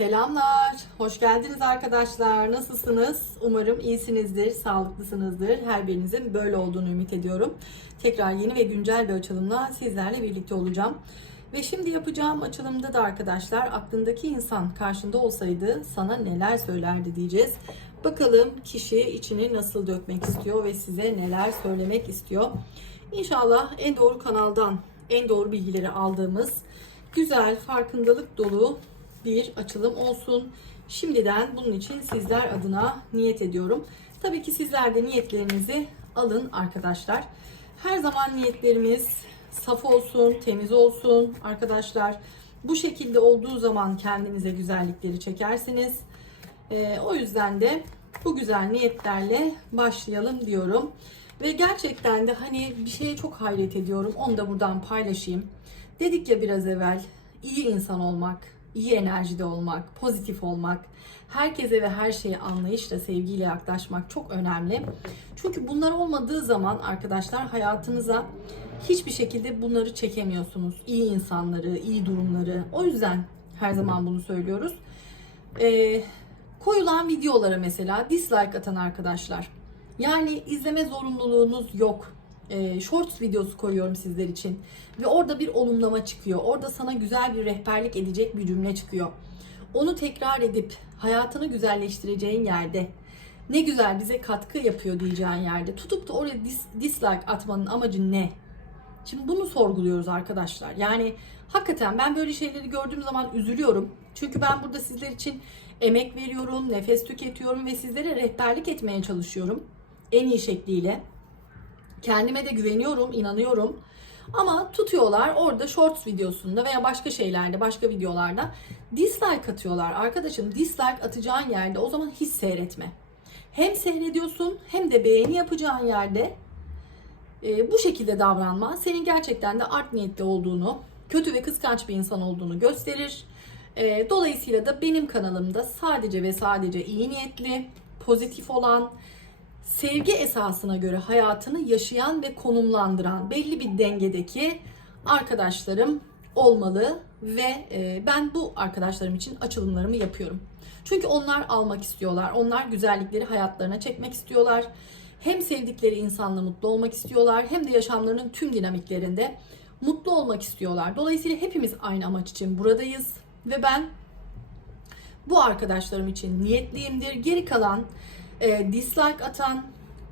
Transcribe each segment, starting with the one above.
Selamlar, hoş geldiniz arkadaşlar. Nasılsınız? Umarım iyisinizdir, sağlıklısınızdır. Her birinizin böyle olduğunu ümit ediyorum. Tekrar yeni ve güncel bir açılımla sizlerle birlikte olacağım. Ve şimdi yapacağım açılımda da arkadaşlar aklındaki insan karşında olsaydı sana neler söylerdi diyeceğiz. Bakalım kişi içini nasıl dökmek istiyor ve size neler söylemek istiyor. İnşallah en doğru kanaldan en doğru bilgileri aldığımız güzel, farkındalık dolu bir açılım olsun. Şimdiden bunun için sizler adına niyet ediyorum. Tabii ki sizler de niyetlerinizi alın arkadaşlar. Her zaman niyetlerimiz saf olsun, temiz olsun arkadaşlar. Bu şekilde olduğu zaman kendinize güzellikleri çekersiniz. Ee, o yüzden de bu güzel niyetlerle başlayalım diyorum. Ve gerçekten de hani bir şeye çok hayret ediyorum. Onu da buradan paylaşayım. Dedik ya biraz evvel iyi insan olmak, iyi enerjide olmak, pozitif olmak, herkese ve her şeye anlayışla, sevgiyle yaklaşmak çok önemli. Çünkü bunlar olmadığı zaman arkadaşlar hayatınıza hiçbir şekilde bunları çekemiyorsunuz. İyi insanları, iyi durumları. O yüzden her zaman bunu söylüyoruz. Ee, koyulan videolara mesela dislike atan arkadaşlar. Yani izleme zorunluluğunuz yok. Ee, shorts videosu koyuyorum sizler için. Ve orada bir olumlama çıkıyor. Orada sana güzel bir rehberlik edecek bir cümle çıkıyor. Onu tekrar edip hayatını güzelleştireceğin yerde ne güzel bize katkı yapıyor diyeceğin yerde tutup da oraya dis- dislike atmanın amacı ne? Şimdi bunu sorguluyoruz arkadaşlar. Yani hakikaten ben böyle şeyleri gördüğüm zaman üzülüyorum. Çünkü ben burada sizler için emek veriyorum, nefes tüketiyorum ve sizlere rehberlik etmeye çalışıyorum. En iyi şekliyle. Kendime de güveniyorum, inanıyorum. Ama tutuyorlar orada shorts videosunda veya başka şeylerde, başka videolarda dislike atıyorlar. Arkadaşım dislike atacağın yerde o zaman hiç seyretme. Hem seyrediyorsun hem de beğeni yapacağın yerde e, bu şekilde davranma senin gerçekten de art niyetli olduğunu, kötü ve kıskanç bir insan olduğunu gösterir. E, dolayısıyla da benim kanalımda sadece ve sadece iyi niyetli, pozitif olan, sevgi esasına göre hayatını yaşayan ve konumlandıran belli bir dengedeki arkadaşlarım olmalı ve e, ben bu arkadaşlarım için açılımlarımı yapıyorum. Çünkü onlar almak istiyorlar. Onlar güzellikleri hayatlarına çekmek istiyorlar. Hem sevdikleri insanla mutlu olmak istiyorlar hem de yaşamlarının tüm dinamiklerinde mutlu olmak istiyorlar. Dolayısıyla hepimiz aynı amaç için buradayız ve ben bu arkadaşlarım için niyetliyimdir. Geri kalan e, dislike atan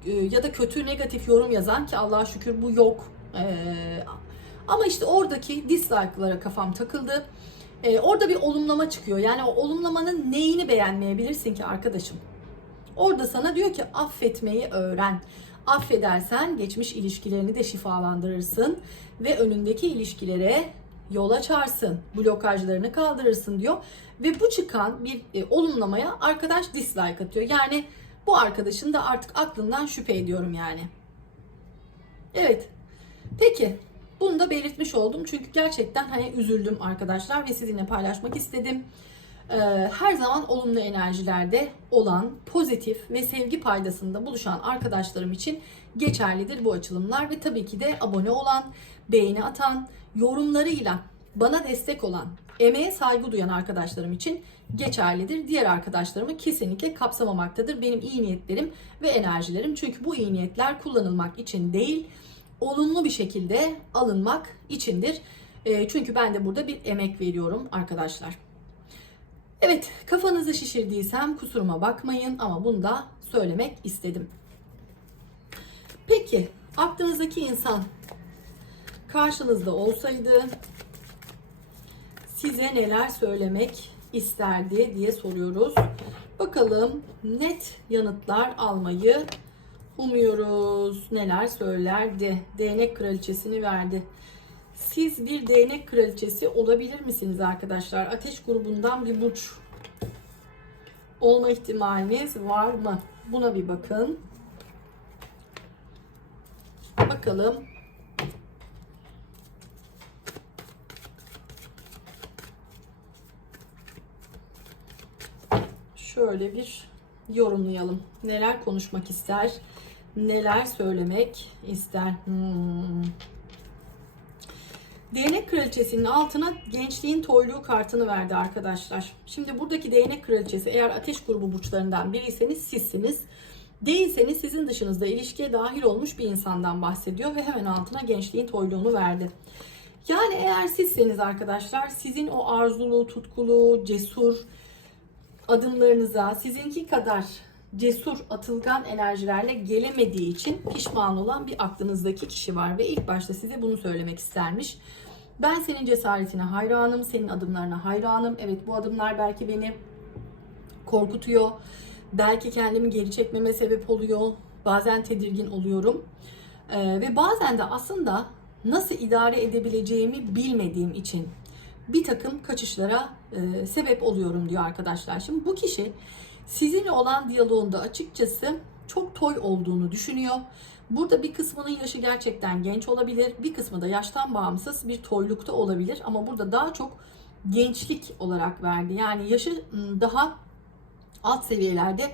e, ya da kötü negatif yorum yazan ki Allah'a şükür bu yok. E, ama işte oradaki dislike'lara kafam takıldı. E, orada bir olumlama çıkıyor. Yani o olumlamanın neyini beğenmeyebilirsin ki arkadaşım? Orada sana diyor ki affetmeyi öğren. Affedersen geçmiş ilişkilerini de şifalandırırsın ve önündeki ilişkilere yol açarsın. Blokajlarını kaldırırsın diyor. Ve bu çıkan bir e, olumlamaya arkadaş dislike atıyor. Yani bu arkadaşın da artık aklından şüphe ediyorum yani. Evet. Peki. Bunu da belirtmiş oldum. Çünkü gerçekten hani üzüldüm arkadaşlar ve sizinle paylaşmak istedim. Ee, her zaman olumlu enerjilerde olan, pozitif ve sevgi paydasında buluşan arkadaşlarım için geçerlidir bu açılımlar ve tabii ki de abone olan, beğeni atan, yorumlarıyla bana destek olan, emeğe saygı duyan arkadaşlarım için geçerlidir. Diğer arkadaşlarımı kesinlikle kapsamamaktadır. Benim iyi niyetlerim ve enerjilerim. Çünkü bu iyi niyetler kullanılmak için değil, olumlu bir şekilde alınmak içindir. E, çünkü ben de burada bir emek veriyorum arkadaşlar. Evet, kafanızı şişirdiysem kusuruma bakmayın ama bunu da söylemek istedim. Peki, aklınızdaki insan karşınızda olsaydı size neler söylemek isterdi diye soruyoruz. Bakalım net yanıtlar almayı umuyoruz. Neler söylerdi? Değnek kraliçesini verdi. Siz bir değnek kraliçesi olabilir misiniz arkadaşlar? Ateş grubundan bir burç olma ihtimaliniz var mı? Buna bir bakın. Bakalım. Şöyle bir yorumlayalım. Neler konuşmak ister? Neler söylemek ister? Hmm. Değnek kraliçesinin altına gençliğin toyluğu kartını verdi arkadaşlar. Şimdi buradaki değnek kraliçesi eğer ateş grubu burçlarından biriyseniz sizsiniz. Değilseniz sizin dışınızda ilişkiye dahil olmuş bir insandan bahsediyor ve hemen altına gençliğin toyluğunu verdi. Yani eğer sizseniz arkadaşlar sizin o arzulu, tutkulu, cesur adımlarınıza sizinki kadar cesur, atılgan enerjilerle gelemediği için pişman olan bir aklınızdaki kişi var ve ilk başta size bunu söylemek istermiş. Ben senin cesaretine hayranım, senin adımlarına hayranım. Evet bu adımlar belki beni korkutuyor. Belki kendimi geri çekmeme sebep oluyor. Bazen tedirgin oluyorum. Ee, ve bazen de aslında nasıl idare edebileceğimi bilmediğim için bir takım kaçışlara e, sebep oluyorum diyor arkadaşlar. Şimdi bu kişi sizinle olan diyaloğunda açıkçası çok toy olduğunu düşünüyor. Burada bir kısmının yaşı gerçekten genç olabilir. Bir kısmı da yaştan bağımsız bir toylukta olabilir. Ama burada daha çok gençlik olarak verdi. Yani yaşı ım, daha alt seviyelerde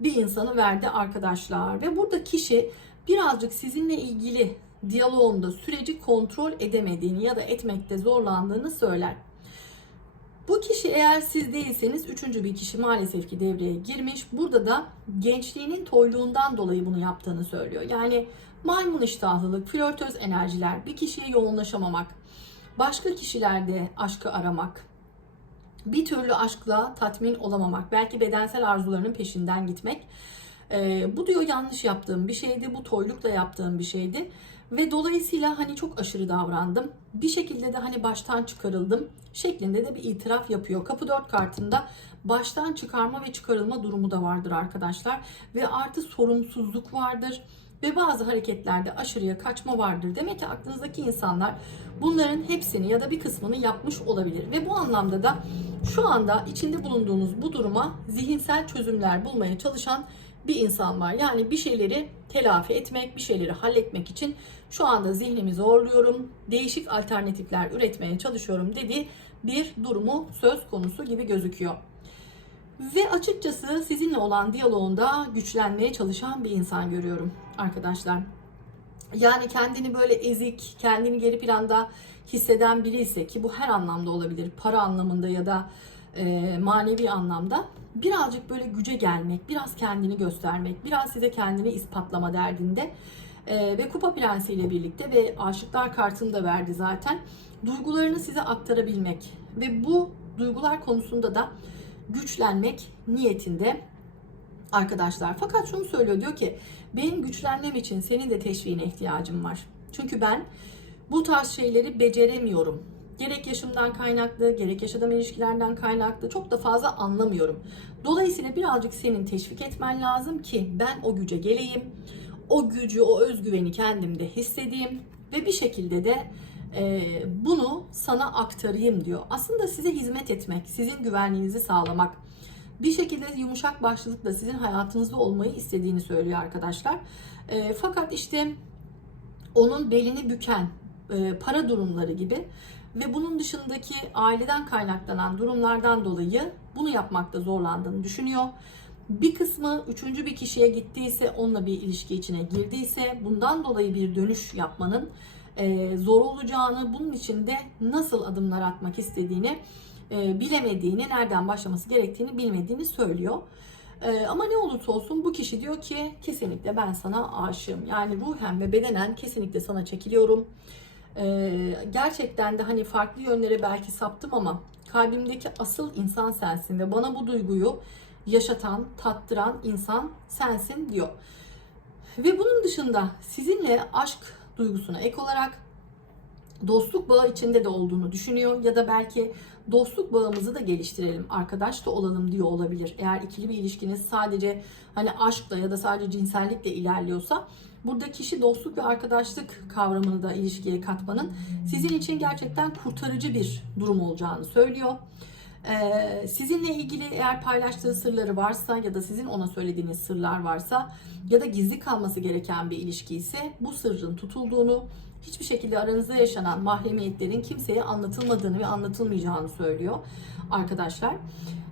bir insanı verdi arkadaşlar. Ve burada kişi birazcık sizinle ilgili diyaloğunda süreci kontrol edemediğini ya da etmekte zorlandığını söyler. Bu kişi eğer siz değilseniz üçüncü bir kişi maalesef ki devreye girmiş. Burada da gençliğinin toyluğundan dolayı bunu yaptığını söylüyor. Yani maymun iştahlılık, flörtöz enerjiler, bir kişiye yoğunlaşamamak, başka kişilerde aşkı aramak, bir türlü aşkla tatmin olamamak, belki bedensel arzularının peşinden gitmek. Ee, bu diyor yanlış yaptığım bir şeydi, bu toylukla yaptığım bir şeydi. Ve dolayısıyla hani çok aşırı davrandım. Bir şekilde de hani baştan çıkarıldım şeklinde de bir itiraf yapıyor. Kapı 4 kartında baştan çıkarma ve çıkarılma durumu da vardır arkadaşlar. Ve artı sorumsuzluk vardır. Ve bazı hareketlerde aşırıya kaçma vardır. Demek ki aklınızdaki insanlar bunların hepsini ya da bir kısmını yapmış olabilir. Ve bu anlamda da şu anda içinde bulunduğunuz bu duruma zihinsel çözümler bulmaya çalışan bir insan var. Yani bir şeyleri telafi etmek, bir şeyleri halletmek için şu anda zihnimi zorluyorum, değişik alternatifler üretmeye çalışıyorum dediği bir durumu söz konusu gibi gözüküyor. Ve açıkçası sizinle olan diyaloğunda güçlenmeye çalışan bir insan görüyorum arkadaşlar. Yani kendini böyle ezik, kendini geri planda hisseden biri ise ki bu her anlamda olabilir. Para anlamında ya da e, manevi anlamda birazcık böyle güce gelmek, biraz kendini göstermek, biraz size kendini ispatlama derdinde e, ve Kupa Prensi ile birlikte ve Aşıklar kartını da verdi zaten. Duygularını size aktarabilmek ve bu duygular konusunda da güçlenmek niyetinde arkadaşlar. Fakat şunu söylüyor diyor ki benim güçlenmem için senin de teşviğine ihtiyacım var. Çünkü ben bu tarz şeyleri beceremiyorum. Gerek yaşımdan kaynaklı, gerek yaşadığım ilişkilerden kaynaklı çok da fazla anlamıyorum. Dolayısıyla birazcık senin teşvik etmen lazım ki ben o güce geleyim. O gücü, o özgüveni kendimde hissedeyim ve bir şekilde de e, bunu sana aktarayım diyor. Aslında size hizmet etmek, sizin güvenliğinizi sağlamak, bir şekilde yumuşak başlılıkla sizin hayatınızda olmayı istediğini söylüyor arkadaşlar. E, fakat işte onun belini büken e, para durumları gibi ve bunun dışındaki aileden kaynaklanan durumlardan dolayı bunu yapmakta zorlandığını düşünüyor. Bir kısmı üçüncü bir kişiye gittiyse, onunla bir ilişki içine girdiyse bundan dolayı bir dönüş yapmanın e, zor olacağını, bunun için de nasıl adımlar atmak istediğini e, bilemediğini, nereden başlaması gerektiğini bilmediğini söylüyor. E, ama ne olursa olsun bu kişi diyor ki kesinlikle ben sana aşığım. Yani ruhen ve bedenen kesinlikle sana çekiliyorum. E, gerçekten de hani farklı yönlere belki saptım ama kalbimdeki asıl insan sensin ve bana bu duyguyu yaşatan, tattıran insan sensin diyor. Ve bunun dışında sizinle aşk duygusuna ek olarak dostluk bağı içinde de olduğunu düşünüyor ya da belki dostluk bağımızı da geliştirelim, arkadaş da olalım diyor olabilir. Eğer ikili bir ilişkiniz sadece hani aşkla ya da sadece cinsellikle ilerliyorsa burada kişi dostluk ve arkadaşlık kavramını da ilişkiye katmanın sizin için gerçekten kurtarıcı bir durum olacağını söylüyor. Ee, sizinle ilgili eğer paylaştığı sırları varsa ya da sizin ona söylediğiniz sırlar varsa ya da gizli kalması gereken bir ilişki ise bu sırrın tutulduğunu, hiçbir şekilde aranızda yaşanan mahremiyetlerin kimseye anlatılmadığını ve anlatılmayacağını söylüyor arkadaşlar.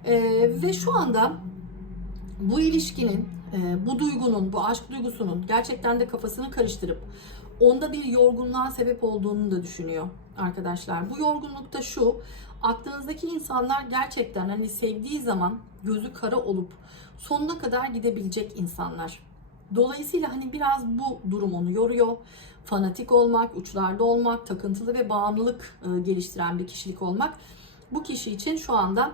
Ee, ve şu anda bu ilişkinin, e, bu duygunun, bu aşk duygusunun gerçekten de kafasını karıştırıp onda bir yorgunluğa sebep olduğunu da düşünüyor. arkadaşlar. Bu yorgunlukta şu. Aklınızdaki insanlar gerçekten hani sevdiği zaman gözü kara olup sonuna kadar gidebilecek insanlar. Dolayısıyla hani biraz bu durum onu yoruyor. Fanatik olmak, uçlarda olmak, takıntılı ve bağımlılık e, geliştiren bir kişilik olmak bu kişi için şu anda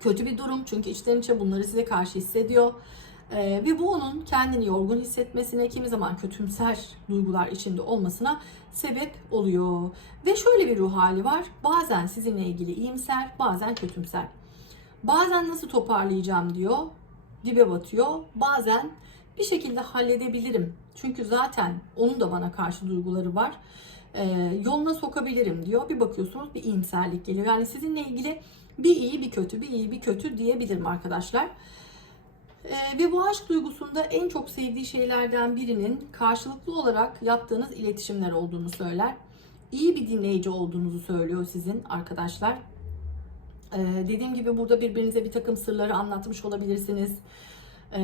kötü bir durum. Çünkü içten içe bunları size karşı hissediyor. Ee, ve bu onun kendini yorgun hissetmesine, kimi zaman kötümser duygular içinde olmasına sebep oluyor. Ve şöyle bir ruh hali var. Bazen sizinle ilgili iyimser, bazen kötümser. Bazen nasıl toparlayacağım diyor, dibe batıyor. Bazen bir şekilde halledebilirim. Çünkü zaten onun da bana karşı duyguları var. Ee, yoluna sokabilirim diyor. Bir bakıyorsunuz bir iyimserlik geliyor. Yani sizinle ilgili bir iyi bir kötü, bir iyi bir kötü diyebilirim arkadaşlar. Ee, ve bu aşk duygusunda en çok sevdiği şeylerden birinin karşılıklı olarak yaptığınız iletişimler olduğunu söyler. İyi bir dinleyici olduğunuzu söylüyor sizin arkadaşlar. Ee, dediğim gibi burada birbirinize bir takım sırları anlatmış olabilirsiniz. Ee,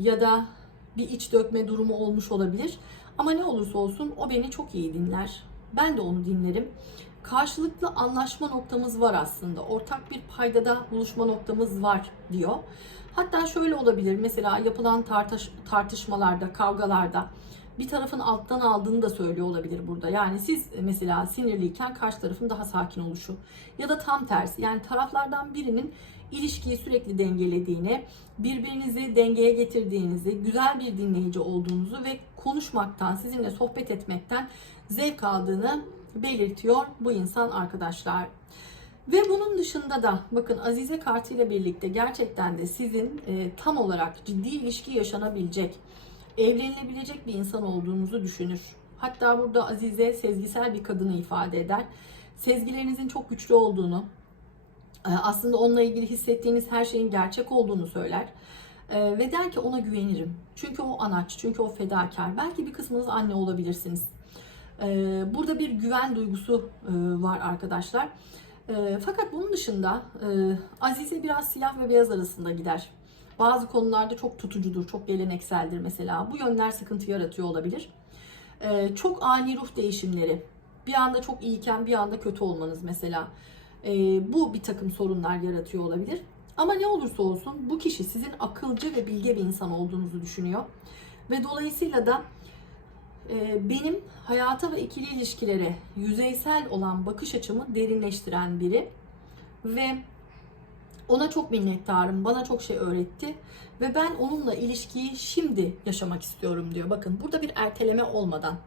ya da bir iç dökme durumu olmuş olabilir. Ama ne olursa olsun o beni çok iyi dinler. Ben de onu dinlerim. Karşılıklı anlaşma noktamız var aslında. Ortak bir paydada buluşma noktamız var diyor. Hatta şöyle olabilir. Mesela yapılan tartış, tartışmalarda, kavgalarda bir tarafın alttan aldığını da söylüyor olabilir burada. Yani siz mesela sinirliyken karşı tarafın daha sakin oluşu ya da tam tersi. Yani taraflardan birinin ilişkiyi sürekli dengelediğini, birbirinizi dengeye getirdiğinizi, güzel bir dinleyici olduğunuzu ve konuşmaktan, sizinle sohbet etmekten zevk aldığını belirtiyor bu insan arkadaşlar. Ve bunun dışında da bakın Azize kartı ile birlikte gerçekten de sizin e, tam olarak ciddi ilişki yaşanabilecek, evlenilebilecek bir insan olduğunuzu düşünür. Hatta burada Azize sezgisel bir kadını ifade eder. Sezgilerinizin çok güçlü olduğunu, e, aslında onunla ilgili hissettiğiniz her şeyin gerçek olduğunu söyler. E, ve der ki ona güvenirim. Çünkü o anaç, çünkü o fedakar. Belki bir kısmınız anne olabilirsiniz. E, burada bir güven duygusu var arkadaşlar. E, fakat bunun dışında e, Azize biraz siyah ve beyaz arasında gider. Bazı konularda çok tutucudur, çok gelenekseldir mesela. Bu yönler sıkıntı yaratıyor olabilir. E, çok ani ruh değişimleri. Bir anda çok iyiyken bir anda kötü olmanız mesela. E, bu bir takım sorunlar yaratıyor olabilir. Ama ne olursa olsun bu kişi sizin akılcı ve bilge bir insan olduğunuzu düşünüyor. Ve dolayısıyla da benim hayata ve ikili ilişkilere yüzeysel olan bakış açımı derinleştiren biri. Ve ona çok minnettarım. Bana çok şey öğretti. Ve ben onunla ilişkiyi şimdi yaşamak istiyorum diyor. Bakın burada bir erteleme olmadan,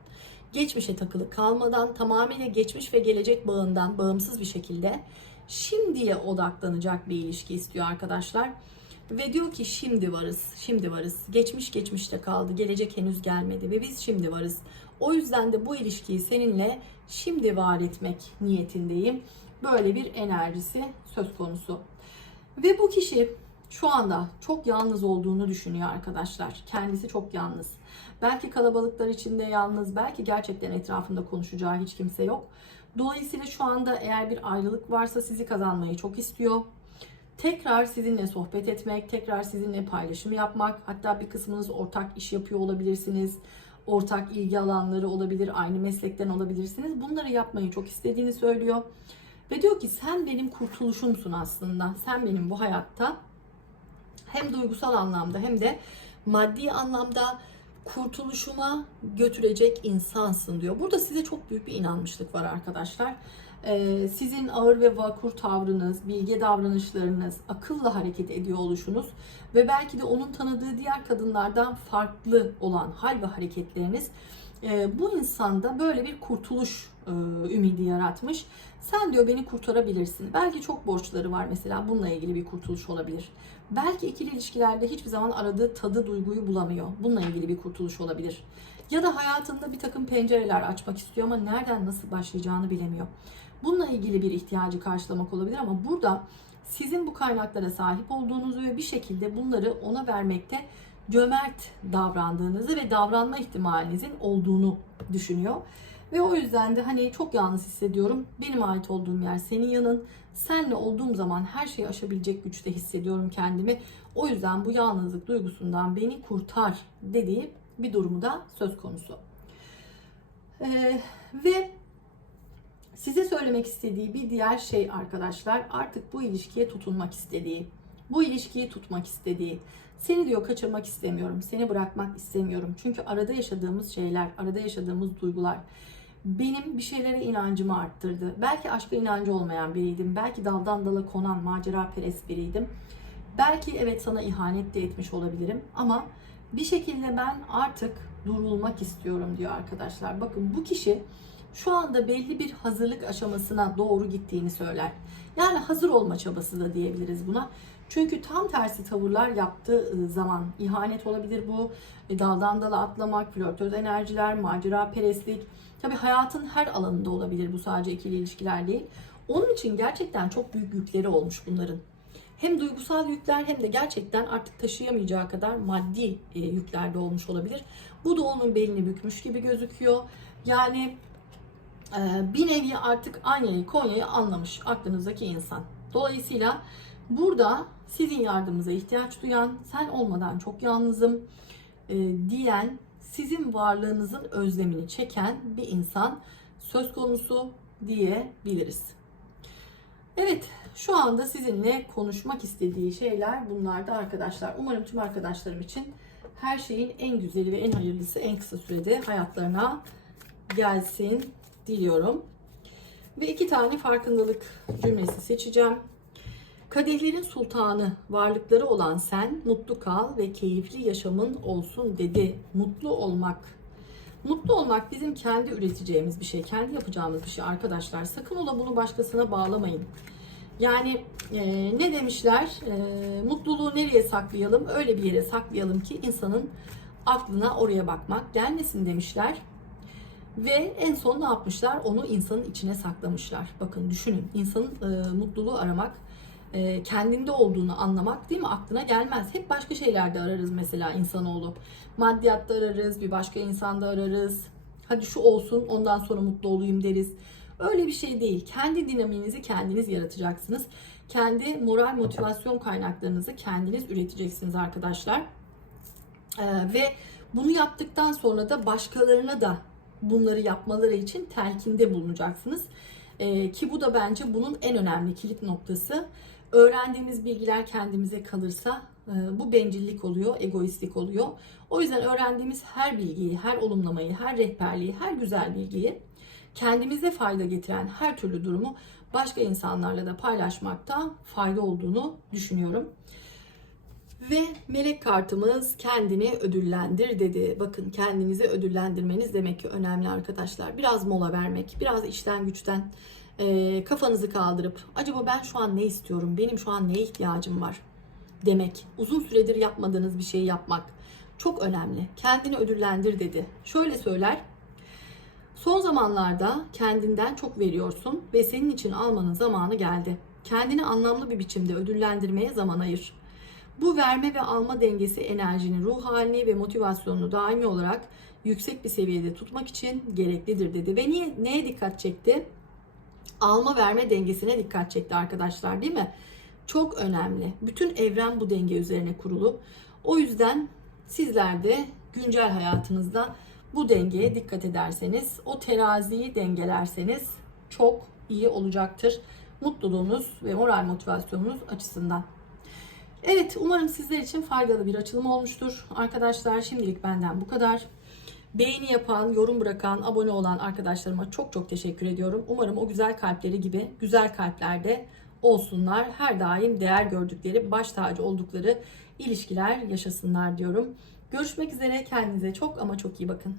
geçmişe takılı kalmadan, tamamıyla geçmiş ve gelecek bağından bağımsız bir şekilde şimdiye odaklanacak bir ilişki istiyor arkadaşlar. Ve diyor ki şimdi varız, şimdi varız. Geçmiş geçmişte kaldı, gelecek henüz gelmedi ve biz şimdi varız. O yüzden de bu ilişkiyi seninle şimdi var etmek niyetindeyim. Böyle bir enerjisi söz konusu. Ve bu kişi şu anda çok yalnız olduğunu düşünüyor arkadaşlar. Kendisi çok yalnız. Belki kalabalıklar içinde yalnız, belki gerçekten etrafında konuşacağı hiç kimse yok. Dolayısıyla şu anda eğer bir ayrılık varsa sizi kazanmayı çok istiyor. Tekrar sizinle sohbet etmek, tekrar sizinle paylaşım yapmak, hatta bir kısmınız ortak iş yapıyor olabilirsiniz. Ortak ilgi alanları olabilir, aynı meslekten olabilirsiniz. Bunları yapmayı çok istediğini söylüyor. Ve diyor ki sen benim kurtuluşumsun aslında. Sen benim bu hayatta hem duygusal anlamda hem de maddi anlamda kurtuluşuma götürecek insansın diyor. Burada size çok büyük bir inanmışlık var arkadaşlar. Ee, sizin ağır ve vakur tavrınız, bilge davranışlarınız, akılla hareket ediyor oluşunuz ve belki de onun tanıdığı diğer kadınlardan farklı olan hal ve hareketleriniz e, bu insanda böyle bir kurtuluş e, ümidi yaratmış. Sen diyor beni kurtarabilirsin. Belki çok borçları var mesela bununla ilgili bir kurtuluş olabilir. Belki ikili ilişkilerde hiçbir zaman aradığı tadı, duyguyu bulamıyor. Bununla ilgili bir kurtuluş olabilir. Ya da hayatında bir takım pencereler açmak istiyor ama nereden nasıl başlayacağını bilemiyor. Bununla ilgili bir ihtiyacı karşılamak olabilir ama burada sizin bu kaynaklara sahip olduğunuzu ve bir şekilde bunları ona vermekte cömert davrandığınızı ve davranma ihtimalinizin olduğunu düşünüyor. Ve o yüzden de hani çok yalnız hissediyorum. Benim ait olduğum yer senin yanın. Senle olduğum zaman her şeyi aşabilecek güçte hissediyorum kendimi. O yüzden bu yalnızlık duygusundan beni kurtar dediği bir durumu da söz konusu. Ee, ve Size söylemek istediği bir diğer şey arkadaşlar artık bu ilişkiye tutunmak istediği. Bu ilişkiyi tutmak istediği. Seni diyor kaçırmak istemiyorum. Seni bırakmak istemiyorum. Çünkü arada yaşadığımız şeyler, arada yaşadığımız duygular benim bir şeylere inancımı arttırdı. Belki aşka inancı olmayan biriydim. Belki daldan dala konan macera perest biriydim. Belki evet sana ihanet de etmiş olabilirim ama bir şekilde ben artık durulmak istiyorum diyor arkadaşlar. Bakın bu kişi şu anda belli bir hazırlık aşamasına doğru gittiğini söyler. Yani hazır olma çabası da diyebiliriz buna. Çünkü tam tersi tavırlar yaptığı zaman ihanet olabilir bu. E, Daldan dala atlamak, flörtöz enerjiler, macera perestlik. Tabii hayatın her alanında olabilir bu sadece ikili ilişkiler değil. Onun için gerçekten çok büyük yükleri olmuş bunların. Hem duygusal yükler hem de gerçekten artık taşıyamayacağı kadar maddi e, yükler de olmuş olabilir. Bu da onun belini bükmüş gibi gözüküyor. Yani e, bir nevi artık Anya'yı Konya'yı anlamış aklınızdaki insan. Dolayısıyla burada sizin yardımınıza ihtiyaç duyan, sen olmadan çok yalnızım e, diyen, sizin varlığınızın özlemini çeken bir insan söz konusu diyebiliriz. Evet, şu anda sizinle konuşmak istediği şeyler bunlardı arkadaşlar. Umarım tüm arkadaşlarım için her şeyin en güzeli ve en hayırlısı en kısa sürede hayatlarına gelsin diliyorum. Ve iki tane farkındalık cümlesi seçeceğim. Kadehlerin sultanı, varlıkları olan sen mutlu kal ve keyifli yaşamın olsun dedi. Mutlu olmak. Mutlu olmak bizim kendi üreteceğimiz bir şey, kendi yapacağımız bir şey arkadaşlar. Sakın ola bunu başkasına bağlamayın. Yani e, ne demişler? E, mutluluğu nereye saklayalım? Öyle bir yere saklayalım ki insanın aklına oraya bakmak gelmesin demişler. Ve en son ne yapmışlar? Onu insanın içine saklamışlar. Bakın düşünün. insanın e, mutluluğu aramak, e, kendinde olduğunu anlamak değil mi? Aklına gelmez. Hep başka şeylerde ararız mesela insanoğlu. Maddiyatta ararız, bir başka insanda ararız. Hadi şu olsun ondan sonra mutlu olayım deriz. Öyle bir şey değil. Kendi dinamiğinizi kendiniz yaratacaksınız. Kendi moral motivasyon kaynaklarınızı kendiniz üreteceksiniz arkadaşlar. Ee, ve bunu yaptıktan sonra da başkalarına da bunları yapmaları için telkinde bulunacaksınız. Ee, ki bu da bence bunun en önemli kilit noktası. Öğrendiğimiz bilgiler kendimize kalırsa e, bu bencillik oluyor, egoistlik oluyor. O yüzden öğrendiğimiz her bilgiyi, her olumlamayı, her rehberliği, her güzel bilgiyi kendimize fayda getiren her türlü durumu başka insanlarla da paylaşmakta fayda olduğunu düşünüyorum. Ve melek kartımız kendini ödüllendir dedi. Bakın kendinizi ödüllendirmeniz demek ki önemli arkadaşlar. Biraz mola vermek, biraz işten güçten e, kafanızı kaldırıp acaba ben şu an ne istiyorum, benim şu an neye ihtiyacım var demek. Uzun süredir yapmadığınız bir şeyi yapmak çok önemli. Kendini ödüllendir dedi. Şöyle söyler. Son zamanlarda kendinden çok veriyorsun ve senin için almanın zamanı geldi. Kendini anlamlı bir biçimde ödüllendirmeye zaman ayır. Bu verme ve alma dengesi enerjini, ruh halini ve motivasyonunu daimi olarak yüksek bir seviyede tutmak için gereklidir dedi. Ve niye neye dikkat çekti? Alma verme dengesine dikkat çekti arkadaşlar değil mi? Çok önemli. Bütün evren bu denge üzerine kurulu. O yüzden sizler de güncel hayatınızda bu dengeye dikkat ederseniz, o teraziyi dengelerseniz çok iyi olacaktır. Mutluluğunuz ve moral motivasyonunuz açısından. Evet, umarım sizler için faydalı bir açılım olmuştur. Arkadaşlar şimdilik benden bu kadar. Beğeni yapan, yorum bırakan, abone olan arkadaşlarıma çok çok teşekkür ediyorum. Umarım o güzel kalpleri gibi güzel kalplerde olsunlar. Her daim değer gördükleri, baş tacı oldukları ilişkiler yaşasınlar diyorum. Görüşmek üzere. Kendinize çok ama çok iyi bakın.